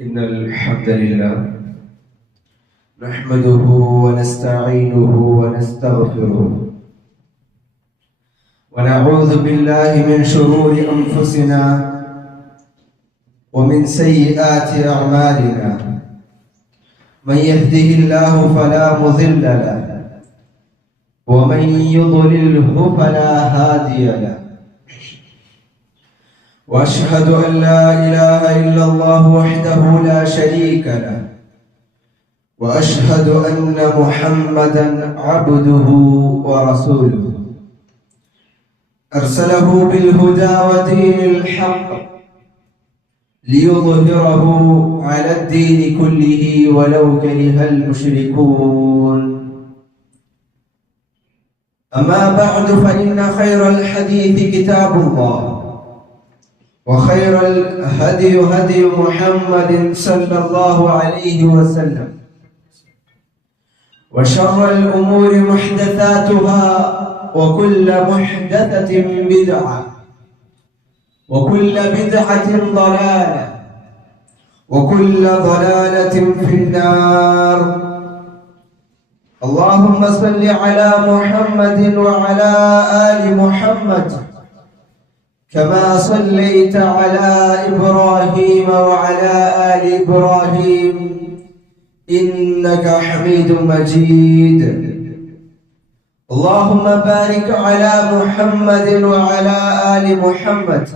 إن الحمد لله نحمده ونستعينه ونستغفره ونعوذ بالله من شرور أنفسنا ومن سيئات أعمالنا. من يهده الله فلا مضل له ومن يضلله فلا هادي له. وأشهد أن لا إله إلا الله وحده لا شريك له وأشهد أن محمدا عبده ورسوله أرسله بالهدى ودين الحق ليظهره على الدين كله ولو كره المشركون. أما بعد فإن خير الحديث كتاب الله وخير الهدي هدي محمد صلى الله عليه وسلم وشر الأمور محدثاتها وكل محدثة بدعة وكل بدعة ضلالة وكل ضلالة في النار. اللهم صل على محمد وعلى آل محمد كما صليت على إبراهيم وعلى آل إبراهيم إنك حميد مجيد. اللهم بارك على محمد وعلى آل محمد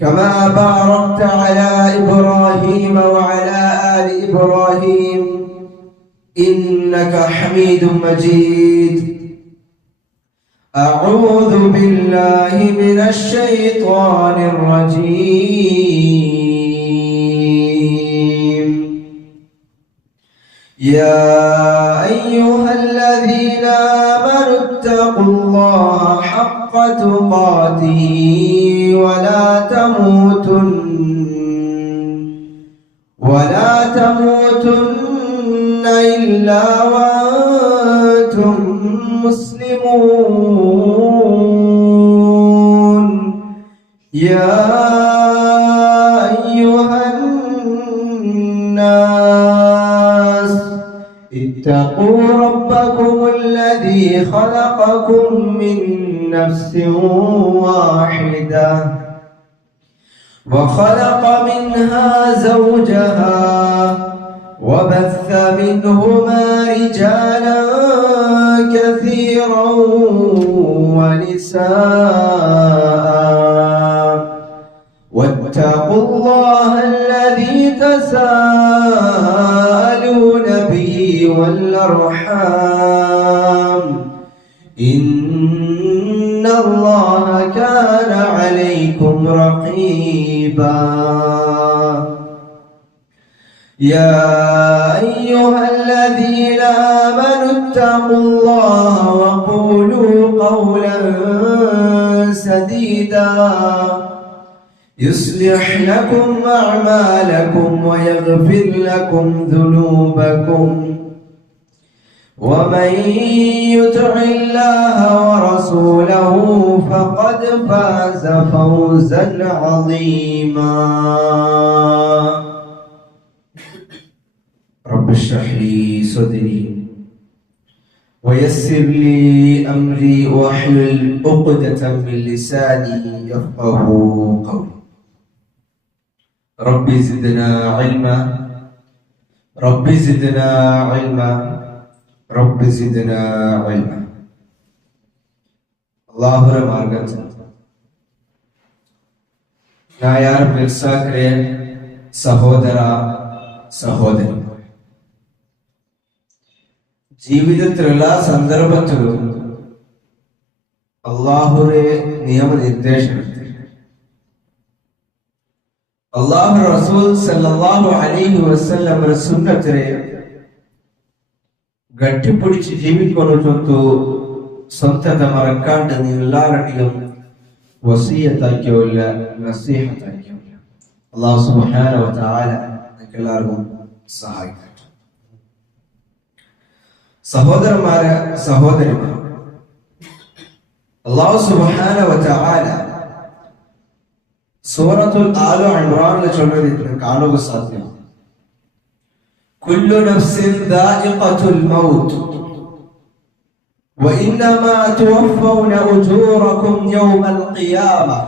كما باركت على إبراهيم وعلى آل إبراهيم إنك حميد مجيد. أعوذ بالله من الشيطان الرجيم. يا أيها الذين آمنوا اتقوا الله حق تقاته ولا تموتن إلا وأنتم مسلمون. يا أيها الناس اتقوا ربكم الذي خلقكم من نفس واحدة وخلق منها زوجها وبث منهما رجالا كثيرا ونساء واتقوا الله الذي تساءلون به والأرحام إن الله كان عليكم رقيبا. يا أيها الذين آمنوا اتقوا الله وقولوا قولا سديدا يصلح لكم أعمالكم ويغفر لكم ذنوبكم ومن يطع الله ورسوله فقد فاز فوزا عظيما. رب اشرح لي صدري ويسر لي أمري واحلل عقدة من لساني يفقه قولي. رب زدنا علما رب زدنا علما رب زدنا علما. അല്ലാഹുവിന്റെ മാർഗ്ഗത്തിൽ നായാർ മിർസാക്കരെ സഹോദര സഹോദരി, ജീവിതത്തിലുള്ള സന്ദർഭത്തിലും അള്ളാഹുവിന്റെ നിയമനിർദ്ദേശങ്ങൾ അള്ളാഹു റസൂൽ സല്ലല്ലാഹു അലൈഹി വസല്ലമರ സുന്നത്തിനെ ಗಟ್ಟಿಪಿಡಿಸಿ ಜೀವಿಕೊಳ್ಳುವಂತೂ ಸಂತತ ಮರಕಾಂಡ ನೀವೆಲ್ಲರಡಿಯೂ ವಸಿಯತಾಕ್ಯವಲ್ಲ ನಸೀಹತಾಕ್ಯವಲ್ಲ. ಅಲ್ಲಾಹ್ ಸುಬ್ಹಾನಹು ವ ತആല നമുക്കെല്ലാവർക്കും സഹായിക്കട്ടെ. സഹോദരന്മാരെ സഹോദരിമാർ, അല്ലാഹു സുബ്ഹാനഹു വ തആല സൂറത്തുൽ ആല ഇംറാനിൽ ചൊല്ലുന്നത് കാണുക സാധ്യം. കുല്ലു നഫ്സിൻ ദാഇഖത്തുൽ മൗത്ത് وإنما توفون أجوركم يوم القيامة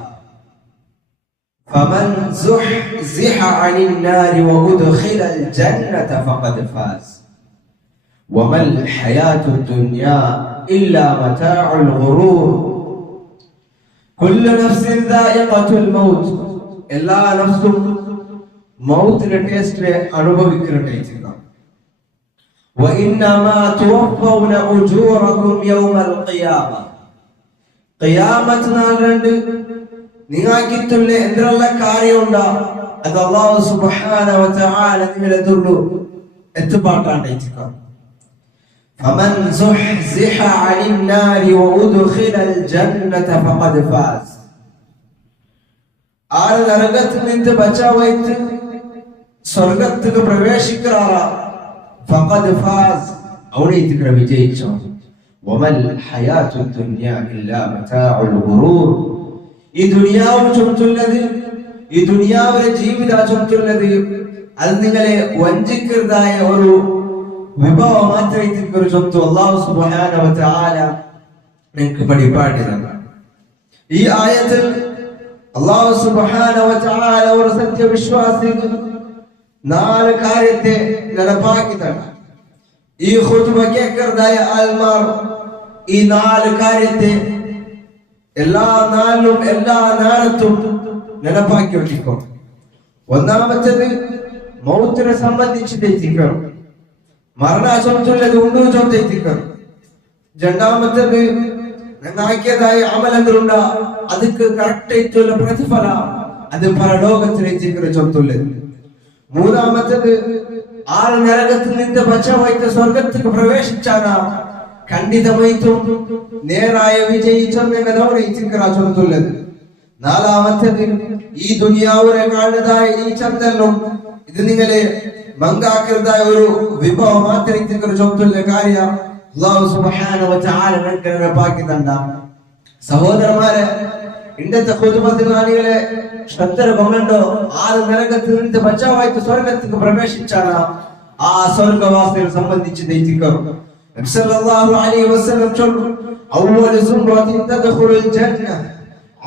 فمن زحزح عن النار وأدخل الجنة فقد فاز وما الحياة الدنيا إلا متاع الغرور كل نفس ذائقة الموت എല്ലാ നഫ്സും മൗത്തിന്റെ ടേസ്റ്റ് അനുഭവിക്കുന്നുണ്ടായിരിക്കും. وإنما توفون أجوركم يوم القيامة ഖിയാമത്ത് നാളിൽ നിങ്ങൾക്കിട്ടുള്ള എന്തെല്ലാം കാര്യമുണ്ടോ അത് അല്ലാഹു സുബ്ഹാനഹു വ തആല നിങ്ങളെ തൊട്ടു എത്തുപാട്ടാണ്ടിരിക്കും. فمن زحزح عن النار وأدخل الجنة فقد فاز ആര് നരകത്തിൽ നിന്ന് ബച്ചാവായിട്ട് സ്വർഗ്ഗത്തിലേക്ക് പ്രവേശിക്കാറാ ഫഖദ് ഫാസ് അവനേതിക്ര വിജയിച്ചു. വമൽ ഹയാത്തു ദുനിയ ഇല്ലാ മതാഉൽ ഗുറൂർ ഈ ദുനിയാവ് ചുറ്റുള്ളത് ഈ ദുനിയാവിലെ ജീവിതം ചുറ്റുള്ളത് അത് നിങ്ങളെ വഞ്ചിക്കുന്നതായ ഒരു വിഭവം മാത്രമേ ചൊത്തു അല്ലാഹു സുബ്ഹാനഹു വ തആല നിങ്ങൾക്ക് പഠിപ്പാട്ടി തന്നു. ഈ ആയത്തിൽ അല്ലാഹു സുബ്ഹാനഹു വ തആല ഒരു സത്യവിശ്വാസിക്ക് 4 കാര്യത്തെ നടപ്പാക്കി തന്നു. ഈ ഖുതുബ കേൾക്കുന്നതായ ആൾമാർ ഈ 4 കാര്യത്തെ എല്ലാ നാളിലും എല്ലാ നേരത്തും നടപ്പാക്കി വെക്കും. ഒന്നാമത്തേത് മൗത്തിനെ സംബന്ധിച്ചിട്ട് മരണാശംസുള്ളത് ഉണ്ടോ ചോദിക്കും. രണ്ടാമത്തേത് നന്നാക്കിയതായ അമലങ്ങളുണ്ട അതിക്ക് കറക്റ്റ് ആയിട്ടുള്ള പ്രതിഫലം അത് പരലോകത്തിലേക്ക് ചൊല്ലുള്ളത്. മൂന്നാമത്തേത് ആൾ നരകത്തിൽ നിന്ന് ബച്ചാവായിട്ട് സ്വർഗത്തിലേക്ക് പ്രവേശിച്ചാണ് ഖണ്ഡിതമായിട്ടും നേരായ വിജയിച്ചൊന്നുള്ളത്. നാലാമത്തേത് ഈ ദുനിയാവിനെ കാണുന്നതായ ഈ ചന്ദ്രനും ഇത് നിങ്ങളെ മങ്കാക്കുന്നതായ ഒരു വിഭവം മാത്രം ചൊല്ലുന്ന കാര്യം അല്ലാഹു സുബ്ഹാനഹു വ തആല നടപ്പാക്കി തന്ന. സഹോദരന്മാരെ, ഇന്നത്തെ ഖുതുബത്തിനാണികളെ ശ്രദ്ധ കൊണ്ടോ ആറ് നരകത്തിൽ നിന്ന് ബച്ചാവായിട്ട് സ്വർഗത്തിലേക്ക് പ്രവേശിച്ചാണ് ആ സ്വർഗവാസികളെ സംബന്ധിച്ച് ദൈതിക്കും. നബി സല്ലല്ലാഹു അലൈഹി വസല്ലം ചൊല്ലു അവ്വൽ സുംറത്തിൻ തദ്ഖുലുൽ ജന്ന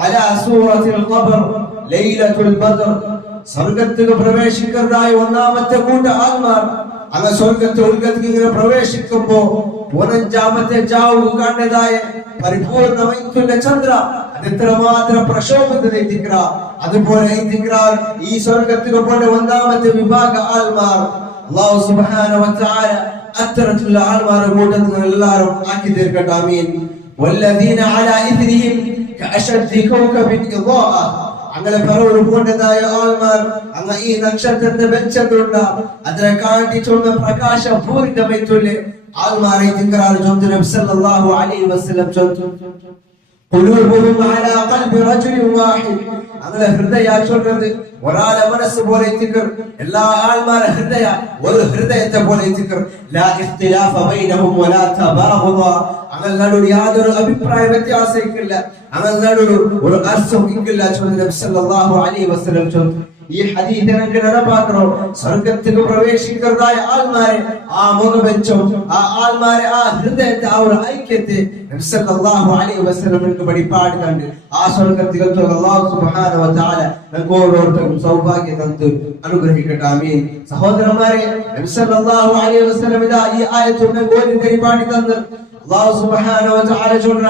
അലാ സൂറത്തിൽ ഖബർ ലൈലത്തുൽ ബദർ സ്വർഗത്തിലേക്ക് പ്രവേശിക്കുന്നതായ ഒന്നാമത്തെ കൂട്ട ആൾമാർ അങ്ങ് സ്വർഗത്തെ ഉൾഗതിക്ക് ഇങ്ങനെ പ്രവേശിക്കുമ്പോ 15ാമത്തെ ജാവ് കാണുന്നതായ പരിപൂർണമായിട്ടുള്ള ചന്ദ്ര അതെത്രമാത്രം പ്രശോഭിതര അതുപോലെ ഈ സ്വർഗത്തിൽ കൊണ്ട് ഒന്നാമത്തെ വിഭാഗ ആൾമാർ അല്ലാഹു സുബ്ഹാനഹു വ തആല അത്തരത്തിലുള്ള ആൾമാരെ കൂട്ടത്തിൽ എല്ലാവരും ആക്കി തീർക്കട്ടെ. ആമീൻ. വല്ലദീന അലാ ഇദ്രിഹിം കഅശദ്ദി കൗകബിൻ ഇളാഅ അങ്ങനെ പറവൂർ പോണ്ടതായ ആൾമാർ അങ്ങ് ഈ നക്ഷത്രത്തെ വെച്ചതുണ്ട് അതിനെ കാണിച്ചുള്ള പ്രകാശം പൂരിതമായിട്ടുള്ള ആൾമാരെ തിങ്കളാണ് ചൊല്ലുന്നത്. നബി സല്ലല്ലാഹു അലൈഹി വസല്ലം ചൊല്ലുന്നു ഖുലൂബുഹും അലാ ഖൽബി റജുലിൻ വാഹിദ് അങ്ങനെ ഹൃദയ ചൊല്ലുന്നത് ഒരാളുടെ മനസ്സ് പോലെ തിക്കർ എല്ലാ ആൾമാരുടെ ഹൃദയ ഒരു ഹൃദയത്തെ പോലെ തിക്കർ ലാ ഇഖ്തിലാഫ ബൈനഹും വലാ തബാഗുദ അങ്ങനെ നടുവിൽ യാതൊരു അഭിപ്രായ വ്യത്യാസമില്ല അങ്ങനെ നടുവിൽ ഒരു അർസം ഇല്ല ചൊല്ലുന്നത് നബി സല്ലല്ലാഹു അലൈഹി വസല്ലം ചൊല്ലുന്നു. ഈ ഹദീസ് നമുക്ക് നടപ്പാക്കണോ സ്വർഗത്തിൽ പ്രവേശിക്കുന്നതായ ആൾമാരെ ആ മുഖമെച്ചോ ആ ആൾമാരെ ആ ഹൃദയത്തെ ആ ഒരു ഐക്യത്തെ നബി സല്ലല്ലാഹു അലൈഹി വസല്ലം നമുക്ക് പഠിപ്പാടി കണ്ട് ആ സ്വർഗത്തിൽ അല്ലാഹു സുബ്ഹാനഹു വ തആല നമുക്ക് ഓരോരുത്തർക്കും സൗഭാഗ്യം തന്ന് അനുഗ്രഹിക്കട്ടെ. ആമീൻ. സഹോദരന്മാരെ, നബി സല്ലല്ലാഹു അലൈഹി വസല്ലം ഇതാ ഈ ആയത്ത് നമുക്ക് ഓതി പഠിപ്പാടി തന്ന് അല്ലാഹു സുബ്ഹാനഹു വ തആല ചൊല്ലുന്ന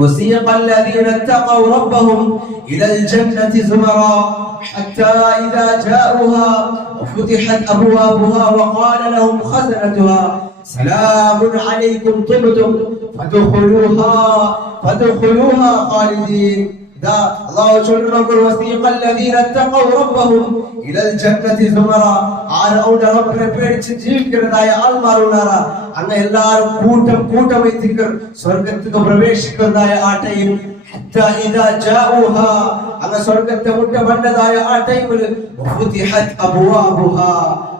وسيق الذين اتقوا ربهم إلى الجنة زمرا حتى إذا جاءوها وفتحت أبوابها وقال لهم خزنتها سلام عليكم طبتم فادخلوها خالدين. الله ചൊല്ലുന്നു وسيق الذين اتقوا ربهم إلى الجنة زمرا ആരൗടെ റബ്ബിനെ പേടിച്ച് ജീവിക്കുന്നതായ ആൾമാരുള്ളാറ അങ്ങ് എല്ലാവരും കൂട്ടമായി തിക്കർ സ്വർഗത്തിലേക്ക് പ്രവേശിക്കുന്നതായ ആ ടൈം حتى إذا جاءوها അങ്ങ് സ്വർഗത്തെ മുട്ടബണ്ടതായ ആ ടൈമിൽ وفتحت أبوابها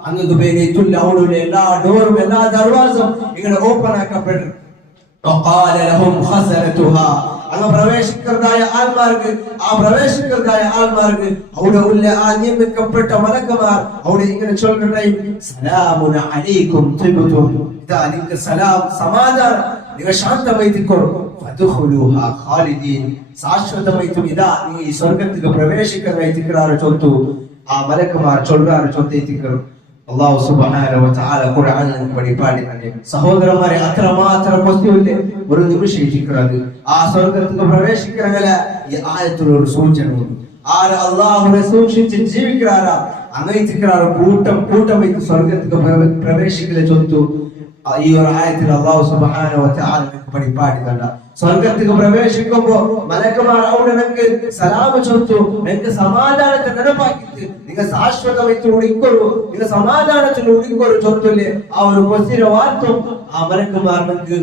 അങ്ങ് ദുബൈനിലുള്ള അവളുടെ എല്ലാ ഡോറും എല്ലാ ദർവാസയും ഇങ്ങനെ ഓപ്പൺ ആക്കപ്പെട്ടു. وقال لهم خزنتها അങ്ങ് പ്രവേശിക്കുന്നതായ ആൾമാർക്ക് അവിടെ ഉള്ള ആ നിയമിക്കപ്പെട്ട മലക്കുമാർ അവിടെ ഇങ്ങനെ ചൊല്ലട്ടെ, സലാമുൻ അലൈക്കും തിബ്തും, ഇതാ നിങ്ങൾക്ക് സലാം, സമാധാനം, നിങ്ങൾ ശാന്തമായിക്കോളൂ, ഫദ്ഖുലൂഹാ ഖാലിദീൻ, ശാശ്വതമായിട്ടും ഇതാ നിങ്ങൾ ഈ സ്വർഗ്ഗത്തിൽ പ്രവേശിക്കുന്നതായി തിക്റാറ് ചൊല്ലുന്നു. ആ മലക്കുമാർ ചൊല്ലാറ് ചൊല്ലിത്തിക്കറും അല്ലാഹു സുബ്ഹാനഹു വ തആല ഖുർആനിൽ പഠിപ്പാടി തന്നെ. സഹോദരന്മാരെ, അത്രമാത്രം ക്വസ്റ്റ്യനിലെ ഒരു നിമിഷം ഇരിക്കുന്നത് ആ സ്വർഗ്ഗത്തിൽ പ്രവേശിക്കണങ്ങല ഈ ആയത്തുള്ള ഒരു സൂചനയുണ്ട്. ആര് അല്ലാഹുവിനെ സൂക്ഷിച്ച് ജീവിക്കാറാ അങ്ങനെത്തിക്കാറ് കൂട്ടം സ്വർഗ്ഗത്തിൽ പ്രവേശിക്കലെ ചൊല്ലുന്നു. ഈ ഒരു ആയത്തിൽ അല്ലാഹു സുബ്ഹാനഹു വ തആല പഠിപ്പാടി തന്നെ. സ്വർഗ്ഗത്തിൽ പ്രവേശിക്കുമ്പോ മലക്കുമാർ അവിടെ നിങ്ങൾക്ക് സലാം ചൊല്ലുന്നു, നിങ്ങൾക്ക് സമാധാനത്തെ നടപ്പാക്കിയിട്ട് നിങ്ങൾ ശാശ്വതമായിട്ട് ഉടിക്കൊള്ളൂ, നിങ്ങൾ സമാധാനത്തിൽ ഉടിക്കൊള്ളു ചൊല്ലില്ലേ. ആ ഒരു ക്വസ്റ്റ്യൻ വാർത്തും ആ മലക്കുമാർ നിങ്ങൾക്ക്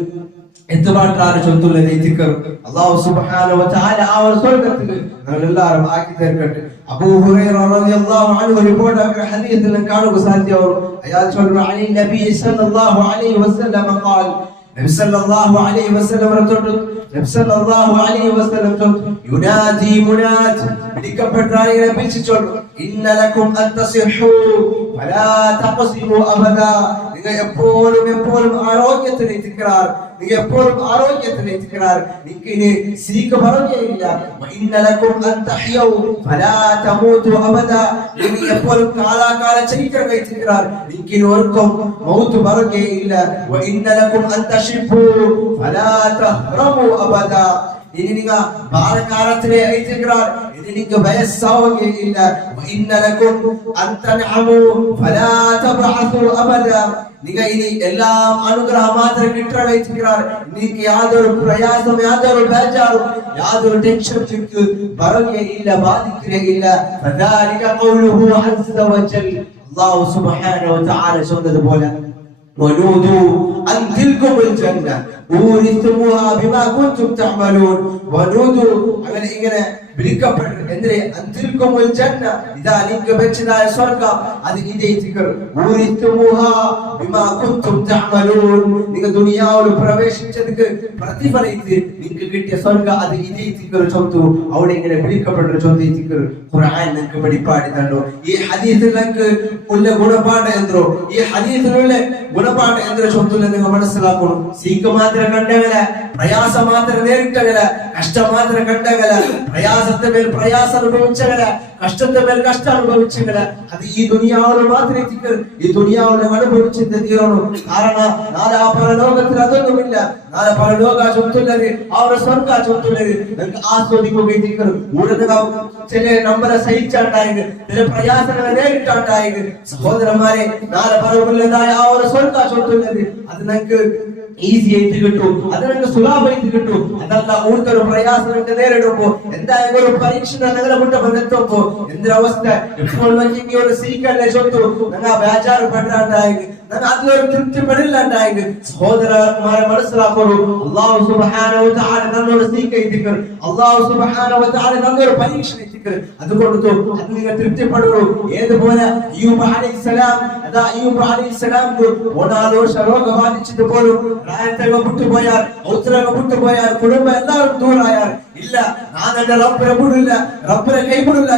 എത്തുപാട്ടാണ് ചൊല്ലുന്നത്. അല്ലാഹു സുബ്ഹാനഹു വ തആല ആ ഒരു സ്വർഗ്ഗത്തിൽ നമ്മളെല്ലാവരും ആക്കി തീർക്കട്ടെ. അബൂ ഹുറൈറ റളിയല്ലാഹു അൻഹു റിപ്പോർട്ട് ആക്കിയ ഹദീസിൽ കാണുക സാധ്യമാണ്. അയാൾ ചൊല്ലുന്നു, അലി നബി സല്ലല്ലാഹു അലൈഹി വസല്ലം ഖാൽ, നബി സല്ലല്ലാഹു അലൈഹി വസല്ലം യുനാദി മുനാദ്, വിളിക്കപ്പെട്ടവരെ വിളിച്ചു, ഇന്ന ലക്കും അൻ തസിഹു ഫലാ തഖസിമു അബദാ, നിങ്ങൾ എപ്പോഴും ആരോഗ്യത്തിൽ എത്തിക്കാർ, നിങ്ങൾ എപ്പോഴും ആരോഗ്യത്തിൽ എത്തിക്കാർ, നിങ്ങൾക്ക് സീക്ക് പറയുകയില്ല. ഇന്ന ലക്കും അൻ തഹ്യു ഫലാ തമൂതു അബദാ, നിങ്ങൾ എപ്പോഴും കാലാകാല ചരിത്രം എത്തിക്കാർ, നിങ്ങൾക്ക് ഒരിക്കലും മൗത്ത് പറയുകയില്ല. ഇന്ന ലക്കും അൻ തശിഫു ഫലാ തഹ്റമു അബദാ, ഇനി നിങ്ങൾ ബാലകാലത്തിലെ എത്തിക്കാർ, ഇനി നിങ്ങൾക്ക് വയസ്സാവുകയില്ല. ഇന്ന ലക്കും അൻ തൻഅമു ഫലാ തബ്അസു അബദാ, നിങ്ങൾ ഇനി എല്ലാം അനുഗ്രഹം മാത്രം കിട്ടണമെത്തിക്കാർ, നിങ്ങൾക്ക് യാതൊരു പ്രയാസം, യാതൊരു ബേജാറും, യാതൊരു ടെൻഷൻ നിങ്ങൾക്ക് പറയുകയില്ല, ബാധിക്കുകയില്ല. ഫദാലിക ഖൗലുഹു അസ്സ വജൽ, അല്ലാഹു സുബ്ഹാനഹു വ തആല ചൊന്നതുപോലെ, വനൂദു അൻ തിൽകുമുൽ ജന്ന ഊരിതുമുഹാ ബിമാ കുൻതും തഅമലൂൻ. വനൂദു അങ്ങനെ ഇങ്ങനെ വിളിക്കപ്പെട്ടു എന്തിനെ, അന്തിൽകുമുൽ ജന്ന, ഇതാ നിങ്ങൾക്ക് വെച്ചതായ സ്വർഗ്ഗം അത് ഇതേ തിക്കർ, ഊരിതുമുഹാ ബിമാ കുൻതും തഅമലൂൻ, നിങ്ങൾ ദുനിയാവിൽ പ്രവേശിച്ചതിക്ക് പ്രതിഫലമായിട്ട് നിങ്ങൾക്ക് കിട്ടിയ സ്വർഗ്ഗം അത് ഇതേ തിക്കർ ചൊല്ലുന്നു. അവിടെ ഇങ്ങനെ വിളിക്കപ്പെട്ട ചൊല്ലി തിക്കർ ഖുർആൻ നിങ്ങൾക്ക് പഠിപ്പാടി തന്നു. ഈ ഹദീസിൽ നിങ്ങൾക്ക് ഉള്ള ഗുണപാഠം എന്തോ, ഈ ഹദീസിലുള്ള ഗുണപാഠം എന്തോ ചൊല്ലുന്നില്ല നിങ്ങൾ മനസ്സിലാക്കണം. സീക്ക് മാത്രം കണ്ടവല, പ്രയാസം മാത്രം നേരിട്ടവല, കഷ്ടം മാത്രം കണ്ടവല, പ്രയാസത്തെ മേൽ പ്രയാസം അനുഭവിച്ചവല, കഷ്ടത്തെ മേൽ കഷ്ടം അനുഭവിച്ചവല, അത് ഈ ദുനിയാവിൽ മാത്രമേ എത്തിക്കൽ, ഈ ദുനിയാവിനെ അനുഭവിച്ചിട്ട് തീരണം. കാരണം നാളെ ആ പരലോകത്തിൽ അതൊന്നുമില്ല. നാളെ പരലോക ചൊല്ലുന്നത് ആ ഒരു സ്വർഗ്ഗ ചൊല്ലുന്നത് നിങ്ങൾക്ക് ആസ്വദിക്കുകയും തീക്കണം. കൂടുതൽ ചില നമ്പറെ സഹിച്ചാണ്ടായത്, ചില പ്രയാസങ്ങളെ നേരിട്ടാണ്ടായത്, സഹോദരന്മാരെ, നാളെ പരമുള്ളതായ ആ ഒരു സ്വർഗ്ഗ ചൊല്ലുന്നത് അത് നിങ്ങൾക്ക് ഈസി ആയിട്ട് കിട്ടും, അത് നിങ്ങൾക്ക് സുലഭമായിട്ട് കിട്ടും. അതല്ല കൂടുതൽ പ്രയാസം നിങ്ങൾക്ക് നേരിടുമ്പോ, എന്തായാലും ഒരു പരീക്ഷണ നിങ്ങളെ മുന്നേ വന്നെത്തുമ്പോ എന്തൊരവസ്ഥ, ഇപ്പോൾ നോക്കി ഒരു സീക്കല്ലേ ചൊത്തു നിങ്ങൾ ബേജാറ് പെടാണ്ടായത്, അതിലൊരു തൃപ്തിപ്പെടില്ലാണ്ടായത്. സഹോദരന്മാരെ മനസ്സിലാക്കൂ, അല്ലാഹു സുബ്ഹാനഹു വ തആല നമ്മോട് സീക്കയിത്തിക്കർ, അല്ലാഹു സുബ്ഹാനഹു വ തആല നമ്മോട് പരീക്ഷണം എത്തിക്കർ, അതുകൊണ്ടു അത് നിങ്ങൾ തൃപ്തിപ്പെടുള്ളൂ. ഏതുപോലെ അയ്യൂബ് അലൈഹിസ്സലാം, അതാ അയ്യൂബ് അലൈഹിസ്സലാം ഒരാളോട് രോഗം ബാധിച്ചിട്ട് പോലും പ്രായത്തങ്ങ വിട്ടുപോയാൽ, ഔത്രങ്ങ വിട്ടുപോയാൽ, കുടുംബം എല്ലാവരും ദൂരായാൽ, ഇല്ല ഞാൻ എന്റെ റബ്ബിനെ വിടില്ല, റബ്ബിനെ കൈവിടില്ല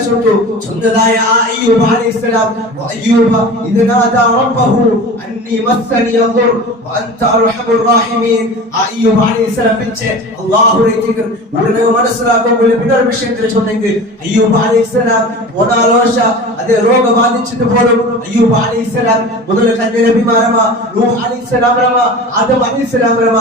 ചൊന്നതായ ആ അയ്യൂബ് അലൈഹിസ്സലാം, അയ്യൂബ ഇദ് നാദാ റബ്ബഹു അന്നി മസ്സനി യദുർ വഅൻത അർഹമുർ റഹീമീൻ. അയ്യൂബ് അലൈഹിസ്സലാം വിളിച്ച് അല്ലാഹുവിനെ ദിക്ർ ഉടനെ മനസ്സിലാക്കുമ്പോൾ പിന്നൊരു വിഷയത്തിൽ ചൊന്നെങ്കിൽ അയ്യൂബ് അലൈഹിസ്സലാം ഒരാളോഷ അതേ രോഗം ബാധിച്ചിട്ട് പോലും അയ്യൂബ് അലൈഹിസ്സലാം മുതൽ തന്നെ നബിമാരമ നൂഹ് അലൈഹിസ്സലാം രമ ആദം അലൈഹിസ്സലാം രമ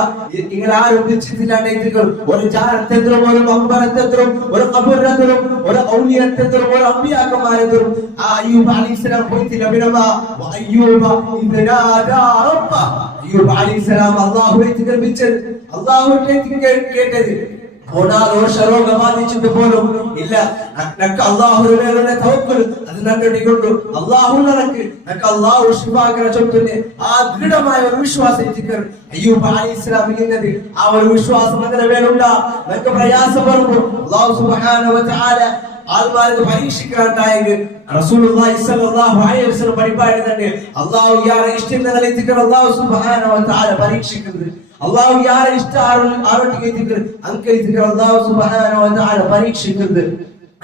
ഇങ്ങനെ ആരും വിളിച്ചിട്ടില്ലാണ്ടെങ്കിൽ ഒരു ജാറത്തെന്തരും ഒരു മഖബറത്തെന്തരും ഒരു ഖബറത്തെന്തരും ഒരു ഔലിയത്തെന്തരും ഒരു അംബിയാക്കന്മാരെന്തരും ആ അയ്യൂബ് അലൈഹിസ്സലാം പോയിട്ടില്ല. ബിനമ വഅയ്യൂബ ഇദ് നാദാ റബ്ബ, അയ്യൂബ് അലൈഹിസ്സലാം അല്ലാഹുവെ തികർപ്പിച്ചത്, അല്ലാഹുവിനെ കേട്ടത്, രോഗം ബാധിച്ചിട്ട് പോലും ഇല്ല അല്ലാഹുവിനെ തവക്കുൽ അത് നന്ദികൊണ്ടു അല്ലാഹുവിനക്ക് അല്ലാഹു ശിഫാകര ചൊല്ലുന്ന ആ ദൃഢമായ ഒരു വിശ്വാസം അയ്യൂബ് അലൈഹിസ്സലാമിൽ ആ ഒരു വിശ്വാസം അങ്ങനെ വേലുണ്ടാ. നമുക്ക് പ്രയാസം വരുമ്പോൾ അല്ലാഹു സുബ്ഹാനഹു വ തആല ആൾമാർക്ക് പരീക്ഷിക്കാണ്ടായത് റസൂലുള്ളാഹി സ്വല്ലല്ലാഹു അലൈഹി വസല്ലം പരിപാടി തന്നെ അല്ലാഹു യാരെ ഇഷ്ടങ്ങളെ അല്ലാഹു സുബ്ഹാനഹു വ തആല പരീക്ഷിക്കുന്നത്. അള്ളാഹു യാരെ ഇഷ്ട ആരോട്ടിಗೆ ಅಂಕೈತಿದ್ರು അള്ളാഹു സുബ്ഹാനഹു വ തആല പരീക്ഷിക്കുന്നത്.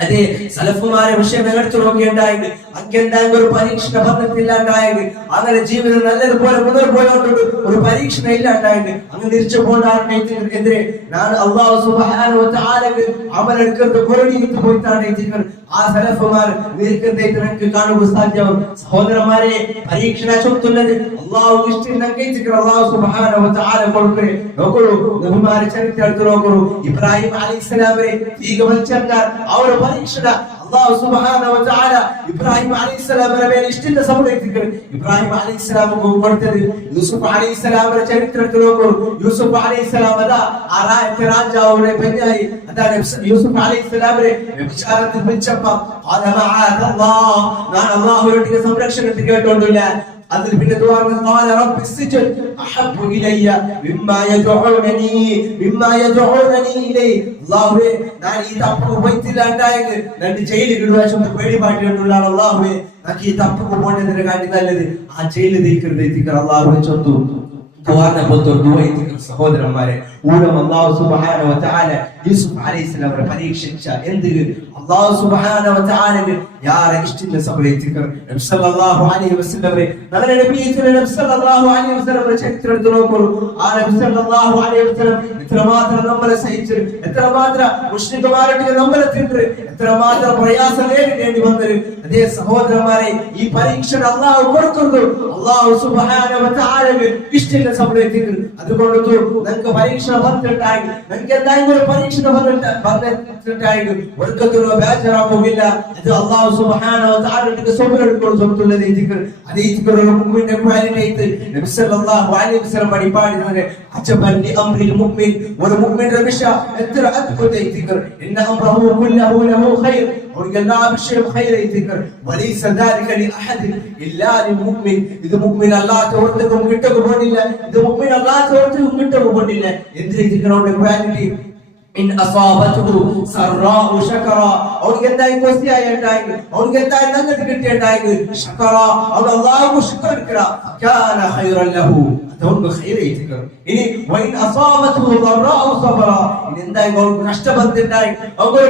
അതെ സലഫുമാരെ വിഷയം എടുത്തു നോക്കിയുണ്ടായിട്ട് അങ്കെന്താണ്ട് ഒരു പരീക്ഷണ ബന്ധത്തില്ലാണ്ടായിട്ട് അങ്ങനെ ജീവിതം നല്ലതുപോലെ മുന്നോട്ട് പോയോണ്ട് ഒരു പരീക്ഷണ ഇല്ലാണ്ടായിട്ട് അങ്ങ് തിരിച്ചു പോകാനെതിരെ ഞാൻ അള്ളാഹു സുബ്ഹാനഹു വ തആലക്ക് അമലെടുക്കുന്നത് കൊറടിയിട്ട് പോയിട്ടാണ് ആ സലഫുമാർ നിൽക്കുന്നതിനൊക്കെ കാണുക സാധ്യവും. സഹോദരന്മാരെ പരീക്ഷണ ചൊത്തുള്ളത് അള്ളാഹു ഇഷ്ടം അള്ളാഹു സുബ്ഹാനഹു വ തആല കൊടുക്കേ നോക്കൂ. നബിമാരെ ചരിത്രം എടുത്തു നോക്കൂ. ഇബ്രാഹിം അലൈഹിസ്സലാമിനെ തീ വലിച്ചെറിഞ്ഞാൽ അവർ പരീക്ഷണ അല്ലാഹു സുബ്ഹാനഹു വ തആല ഇബ്രാഹിം അലൈഹിസ്സലാമിനെ മേൽ ഇഷ്ടത്തിന്റെ സമയത്ത് ഇബ്രാഹിം അലൈഹിസ്സലാമിനെ കൊടുത്തത് യൂസുഫ് അലൈഹിസ്സലാമിന്റെ ചരിത്രത്തിൽ നോക്കൂ. യൂസുഫ് അലൈഹിസ്സലാം അതാ ആറായിരത്തി രാജാവുടെ പെണ്ണായി അതാണ് യൂസുഫ് അലൈഹിസ്സലാമിനെ വ്യഭിചാരത്തിൽ പിടിച്ചപ്പോൾ അല്ലാഹുവിന്റെ സംരക്ഷണത്തിൽ കേട്ടോണ്ടില്ല. അതിൽ പിന്നെ ഖാല റബ്ബി സിജ്ൻ അഹബ്ബു ഇലയ്യ മിമ്മാ യദഊനനി ഇലൈഹി. അല്ലാഹുവേ ഞാൻ ഈ തപ്പു പോയിട്ടില്ലാണ്ടായത് രണ്ട് ജയിലിൽ ഇടുവാശം പേടിപാട്ടിട്ടുള്ള അല്ലാഹുവേ నాకు ఈ తప్పుకు పోనేది కానీ నల్లది ఆ జైలు దగ్గర అల్లాహువే చొందు ദ്വാരനെ പോലത്തെ ദുആ സഹോദരന്മാരെ ഊഴം അല്ലാഹു സുബ്ഹാനഹു വ തആല യൂസുഫ് അലൈഹിസ്സലാമിനെ പരീക്ഷിച്ച എന്ത് അല്ലാഹു സുബ്ഹാനഹു വ തആലക്ക് യാരെ ഇഷ്ടത്തിന്റെ സബലൈതിക്കർ നബി സല്ലല്ലാഹു അലൈഹി വസല്ലമയെ നമ്മുടെ നബിയെ നബി സല്ലല്ലാഹു അലൈഹി വസല്ലമയെ ചരിത്രത്തിൽ നോക്കൂ. ആ നബി സല്ലല്ലാഹു അലൈഹി വസല്ലം എത്രമാത്രം നമ്മളെ സഹിച്ചു, എത്രമാത്രം മുശ്രിക്കുമാരുടെ നമ്മളെ തിന്നു, എത്രമാത്രം പ്രയാസം നേരിടേണ്ടി വന്നത്. അതേ സഹോദരന്മാരെ ഈ പരീക്ഷണം അല്ലാഹു കൊടുക്കുന്നു. അല്ലാഹു സുബ്ഹാനഹു വ തആലക്ക് ഇഷ്ടത്തിന്റെ സബലൈതിക്കർ അതുകൊണ്ട് നമുക്ക് പരീക്ഷ വന്നിട്ടായി നമുക്ക് എന്തായാലും ഒരു പരീക്ഷ വന്നിട്ടായി വർക്കത്തുള്ള ബേജാറാവുകയില്ല. അത് അല്ലാഹു സുബ്ഹാനഹു വ തആലയുടെ സബറെടുക്കുന്ന സബത്തുള്ള ദിക്ർ അതേ ദിക്റുള്ള മുഅ്മിന്റെ ക്വാളിറ്റി നബി സല്ലല്ലാഹു അലൈഹി വസല്ലം പഠിപ്പിക്കുന്നത് അജബൻ ലി അംറിൽ മുഅ്മിൻ ഒരു മുഅ്മിന്റെ വിഷയം എത്ര അദ്ഭുത ദിക്ർ ഇന്ന അംറഹു കുല്ലഹു ലഹു ഖൈർ അവർക്ക് എല്ലാ വിഷയം ഖൈറായി ദിക്ർ വലൈസ ദാലിക ലി അഹദ് ഇല്ലാ ലിൽ മുഅ്മിൻ. ഇത് മുഅ്മിൻ അല്ലാഹു ഓർത്തും കിട്ടുക പോണില്ല, ഇത് മുഅ്മിൻ അല്ലാഹു ഓർത്തും കിട്ടുക പോണില്ല. എന്തിനെ ദിക്റുടെ ക്വാളിറ്റി ഇൻ അസാബതുഹു സറാഉ ശകറ അവർക്ക് എന്തായി കോസിയായിട്ടായി അവർക്ക് എന്തായി നന്ദി കിട്ടിയിട്ടായി ശകറ അവർ അല്ലാഹു ശുക്ർ കറ കാന ഖൈറൻ ലഹു അതുകൊണ്ട് ഖൈറായി ദിക്ർ. ഇനി വൈൻ അസാബതുഹു ദറാഉ സബറ എന്തായി അവർക്ക് നഷ്ടബന്ധിട്ടായി അവർ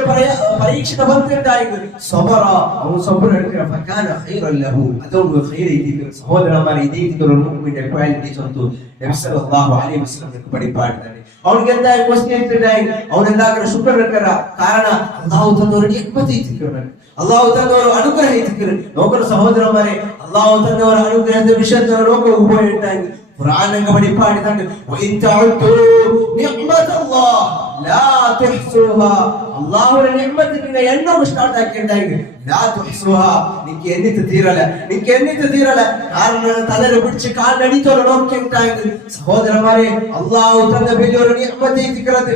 പരീക്ഷണ ബന്ധിട്ടായി സബറ അവർ സബർ എടുക്കറ ഫകാന ഖൈറൻ ലഹു അതുകൊണ്ട് ഖൈറായി ദിക്ർ. സഹോദരന്മാരെ ഈ ദിക്ർ മുഅ്മിന്റെ ക്വാളിറ്റി ചൊന്തു നബി സല്ലല്ലാഹു അലൈഹി വസല്ലം പഠിപ്പാടുന്നത്. അവർക്ക് എന്തായി ക്വസ്റ്റ്യൻ അവൻ എന്താക്കണം ശുക്ർ എടുക്കറ കാരണം അല്ലാഹു തന്നൊരു നിഅമത്ത് ഇത്തിക്കറ അല്ലാഹു തന്നൊരു അനുഗ്രഹം ഇത്തിക്കറ. നോക്കുന്ന സഹോദരന്മാരെ അല്ലാഹു തന്നൊരു അനുഗ്രഹത്തെ വിഷയത്തെ നോക്കുക പോയിട്ടായി ഖുർആനൊക്കെ പഠിപ്പാടുന്നുണ്ട് വഇൻ തഉതു നിഅമതല്ലാഹ് ലാ തുഹ്സുഹാ അല്ലാഹുവിന്റെ നിഅമത്തിനെ എണ്ണം സ്റ്റാർട്ട് ആക്കിണ്ടായി ലാ തുഹ്സുഹാ നിക്ക് എന്നിട്ട് തീരല കാരണം തലരെ പിടിച്ച് കാലടിത്തോടെ നോക്കിണ്ടായി. സഹോദരന്മാരെ അല്ലാഹു തന്ന വലിയൊരു നിഅമത്ത് ഇത്തിക്കറത്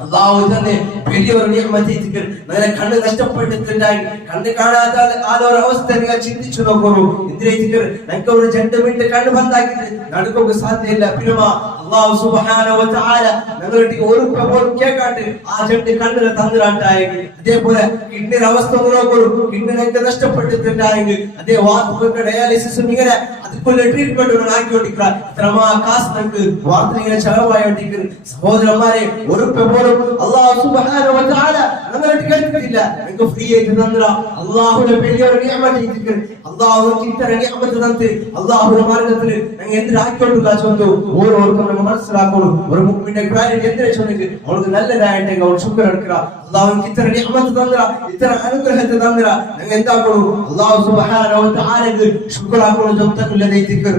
അല്ലാഹു തന്നെ വലിയൊരു നിഅമത്ത് ഇത്തിക്കർ. അങ്ങനെ കണ്ണ് നഷ്ടപ്പെട്ടിട്ടുണ്ടായി കണ്ണ് കാണാത്ത ആ ഒരു അവസ്ഥ നിങ്ങൾ ചിന്തിച്ചു നോക്കൂ. എന്തിനാ ഇത്തിക്കർ നമുക്ക് ഒരു 2 മിനിറ്റ് കണ്ണ് ബന്ധാക്കിട്ട് നടക്കുക സാധ്യമില്ല. പിന്നെ അല്ലാഹു സുബ്ഹാനഹു വ തആല ഞങ്ങളുടെ ഒരു പോലും കേൾക്കാട്ട് ആ 2 കണ്ണിനെ തന്നിട്ടായി. അതേപോലെ കിഡ്നിയുടെ അവസ്ഥ നോക്കൂ. കിഡ്നി നമുക്ക് നഷ്ടപ്പെട്ടിട്ടുണ്ടായി അതേ വാർത്തകളുടെ ഡയാലിസിസും ഇങ്ങനെ അതുപോലെ ട്രീറ്റ്മെന്റ് ആക്കിക്കൊണ്ടിരിക്കുക. ഇത്രമാ കാശ് നമുക്ക് വാർത്ത ഇങ്ങനെ ചെലവായോണ്ടിരിക്കുക. സഹോദരന്മാരെ ഒരു പോലും അല്ലാഹു സുബ്ഹാനഹു വ തആല ഞങ്ങളുടെ കേൾക്കുന്നില്ല. നമുക്ക് ഫ്രീ ആയിട്ട് തന്നില്ല. അല്ലാഹുവിന്റെ വലിയൊരു നിഅമത്ത് ഇത്തിക്കർ. അല്ലാഹു ഇത്ര നിഅമത്ത് തന്നിട്ട് അല്ലാഹുവിന്റെ മാർഗ്ഗത്തിൽ ഞങ്ങൾ എന്തിനാക്കിക്കൊണ്ടില്ല ചൊന്നു ഓരോരുത്തരും നമ്മൾ മനസ്സിലാക്കണം. ഒരു മുഅ്മിന്റെ ക്വാളിറ്റി എന്തിനാ ചൊന്നെങ്കിൽ അവർക്ക് നല്ലതായിട്ടെങ്കിൽ അവർ ശുക്ർ എടുക്കുക. അല്ലാഹു ഇത്ര നിഅമത്ത് തന്നില്ല, ഇത്ര അനുഗ്രഹത്തെ തന്നില്ല, ഞങ്ങൾ എന്താക്കണം അല്ലാഹു സുബ്ഹാനഹു വ തആലക്ക് ശുക്റാക്കണം. ചൊന്തക്കുള്ളതേ ദിക്ർ